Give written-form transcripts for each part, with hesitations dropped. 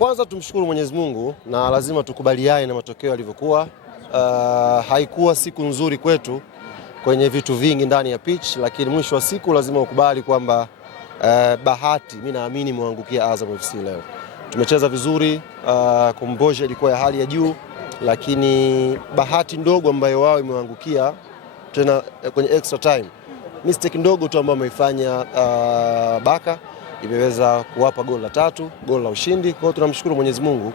Kwanza tumshukuru Mwenyezi Mungu na lazima tukubaliane na matokeo yalivyokuwa. Haikuwa siku nzuri kwetu kwenye vitu vingi ndani ya pitch, lakini mwisho wa siku lazima ukubali kwamba bahati mimi naamini imeangukia Azam FC leo. Tumecheza vizuri, komboja ilikuwa ya hali ya juu, lakini bahati ndogo ambayo wao imeangukia tena kwenye extra time, mistake ndogo tu ambayo ameifanya Baka imeweza kuwapa goli la 3, goli la ushindi. Kwa hiyo tunamshukuru Mwenyezi Mungu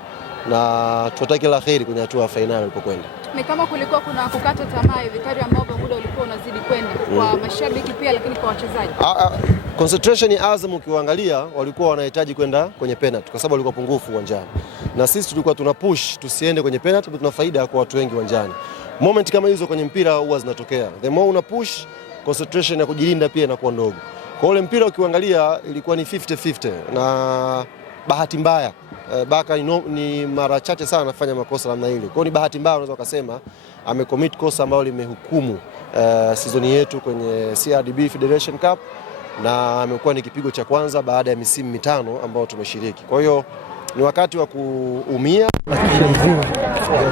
na tuwatakie la kheri kwenye hatua ya finali ilipokwenda. Ni kama kulikuwa kuna kukata tamaa hivi kadri ambavyo muda ulikuwa unazidi kwenda kwa mashabiki pia, lakini kwa wachezaji. Concentration ya Azam ukiwaangalia walikuwa wanahitaji kwenda kwenye penalty kwa sababu walikuwa pungufu uwanjani. Na sisi tulikuwa tuna push tusiende kwenye penalty, tuna faida kwa watu wengi uwanjani. Moment kama hizo kwenye mpira huwa zinatokea. The more una push, concentration ya kujilinda pia inakuwa ndogo. Kwa ule mpira ukiangalia ilikuwa ni 50-50 na bahati mbaya Baka ni mara chache sana anafanya makosa namna ile. Kwa hiyo ni bahati mbaya unaweza kusema amecommit kosa ambalo limehukumu season yetu kwenye CRDB Federation Cup na amekuwa ni kipigo cha kwanza baada ya misimu 5 ambao tumeshiriki. Kwa hiyo ni wakati wa kuumia, lakini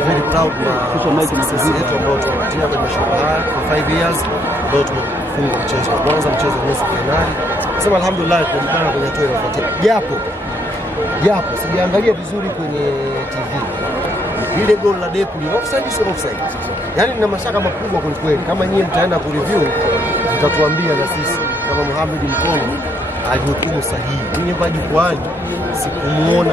very proud na success yetu ambayo tumepatia kwenye mashindano haya for 5 years ambao tumefunga mchezo wa kwanza, mchezo wa nusu finali. Sema alhamdulillah tumeonekana kwenye hatua inayofuatia. Japo sijaangalia vizuri kwenye TV. Ile goal la Depu ni offside sio offside. Yaani nina mashaka makubwa kweli. Kama nyinyi mtaenda kureview mtatuambia na sisi kama Mohamed Mkono alihukumu sahihi. Mimi hapa jukwani sikumuona